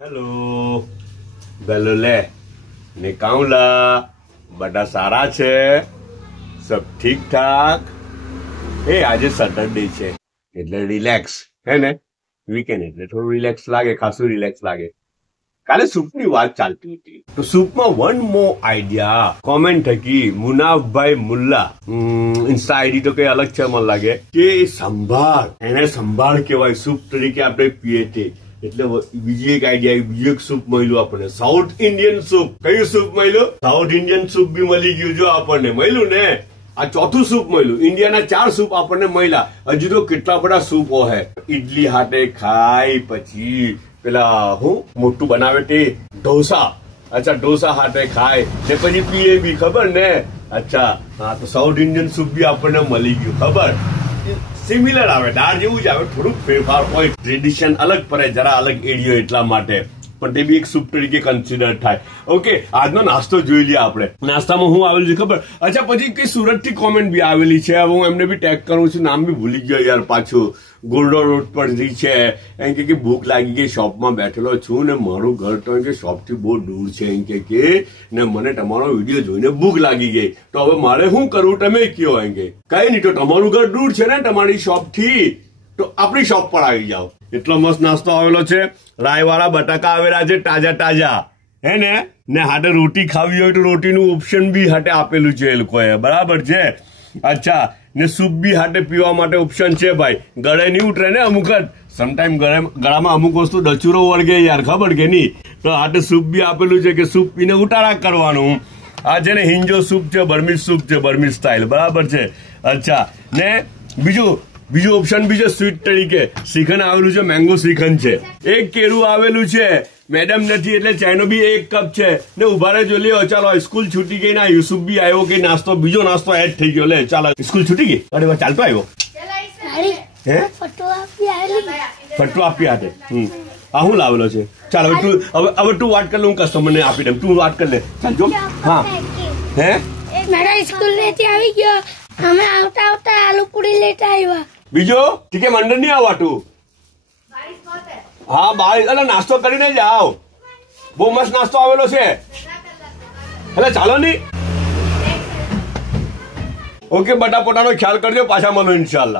hello बेलोले निकाउला बड़ा सारा छे सब ठीक ठाक ए आज सैटरडे छे એટલે રિલેક્સ હે ને વીકેન્ડ એટલે થોડું રિલેક્સ લાગે ખાસું રિલેક્સ લાગે કાલે સૂપની વાત ચાલતી હતી તો સૂપમાં વન મોર આઈડિયા કોમેન્ટ થકી મુનાફભાઈ મુલ્લા ઇન્સ્ટા આઈડી તો કઈ અલગ છે મને લાગે કે સંભાળ એને સંભાળ કહેવાય સૂપ તરીકે આપણે પીએ તે એટલે બીજી એક આઈડિયા બીજું એક સૂપ મળ્યું આપણને સાઉથ ઇન્ડિયન સૂપ કયું સૂપ મળ્યું સાઉથ ઇન્ડિયન સૂપ બી મળી ગયું જો આપણને મળ્યું ને આ ચોથું સૂપ મળ્યું ઇન્ડિયાના 4 સૂપ આપણને મળ્યા હજુ તો કેટલા બધા સૂપ હોય ઇડલી હાટે ખાય પછી પેલા હું મોટું બનાવે તે ઢોસા अच्छा डोसा हाटे खाए ने પછી પીએ બી ખબર ને अच्छा हाँ तो साउथ इंडियन सूप भी આપણને મળી ગયું ખબર સિમિલર આવે દાળ જેવું જ આવે થોડુંક ફેરફાર હોય ટ્રેડિશન અલગ પડે જરા અલગ એરિયો એટલા માટે પણ તે બી એક સૂપ તરીકે કન્સિડર થાય ઓકે આજનો નાસ્તો જોઈ લઈએ આપણે નાસ્તામાં હું આવેલું છે ખબર અચ્છા પછી કઈ સુરત થી કોમેન્ટ બી આવેલી છે હવે હું એમને બી ટેગ કરું છું નામ બી ભૂલી ગયો યાર પાછું ગોલ્ડન રોડ પર જે છે એમ કે ભૂખ લાગી ગઈ શોપમાં બેઠેલો છું ને મારું ઘર તો એમ કે શોપથી બહુ દૂર છે એમ કે ને મને તમારો વિડીયો જોઈને ભૂખ લાગી ગઈ તો હવે મારે શું કરવું તમે કયો એમ કે કઈ નહીં તો તમારું ઘર દૂર છે ને તમારી શોપથી તો આપણી શોપ પર આવી જાઓ એટલો મસ્ત નાસ્તો આવેલો છે રાયવાળા બટાકા આવેલા છે તાજા તાજા હે ને હાટે રોટી ખાવી હોય તો રોટીનું ઓપ્શન બી હાટે આપેલું છે એ લોકોએ બરાબર છે અચ્છા ને સૂપ બી હાટે પીવા માટે ઓપ્શન છે ભાઈ ગળે નહીં ઉતરે ને અમુક જ સમટાઈમ ગળામાં અમુક વસ્તુ ડચુરો વળગે યાર ખબર કે નહીં તો હાટે સૂપ બી આપેલું છે કે સૂપ પીને ઉતારા કરવાનું આ છે ને હિંજો સૂપ છે બર્મીઝ સૂપ છે બર્મીઝ સ્ટાઇલ બરાબર છે અચ્છા ને બીજું ઓપ્શન બી છે સ્વીટ તરીકે શ્રીખંડ આવેલું છે મેંગો શ્રીખંડ છે એક કેળું આવેલું છે મેડમ નથી એટલે ચાયનો બી એક કપ છે ને ઉભા રહેજો લ્યો ચાલો સ્કૂલ છૂટી ગઈ ના યુસુફ બી આવ્યો કે નાસ્તો બીજો નાસ્તો એડ થઈ ગયો લે ચાલો સ્કૂલ છૂટી ગઈ અરે ચાલતો આવ્યો હે ફટો આપી હાથે આ હું લાવેલો છે ચાલ હવે તું વાત કર લે હું કસ્ટમર ને આપી દઉં તું વાત કર લે ચાલજો હા હે મેરા સ્કૂલ લેતી આવી ગયો અમે આવતા આવતા આલુ પૂરી લેતા આવ્યા બીજો ઠીક है મંડળ नहीं आवा तू हाँ 22 अरे नास्तो કરીને જાઓ બહુ મસ્ત નાસ્તો આવેલો છે એટલે ચાલો ની ઓકે બટા પોતાનો ખ્યાલ કરજો પાછા મળો ઇન્શાલ્લાહ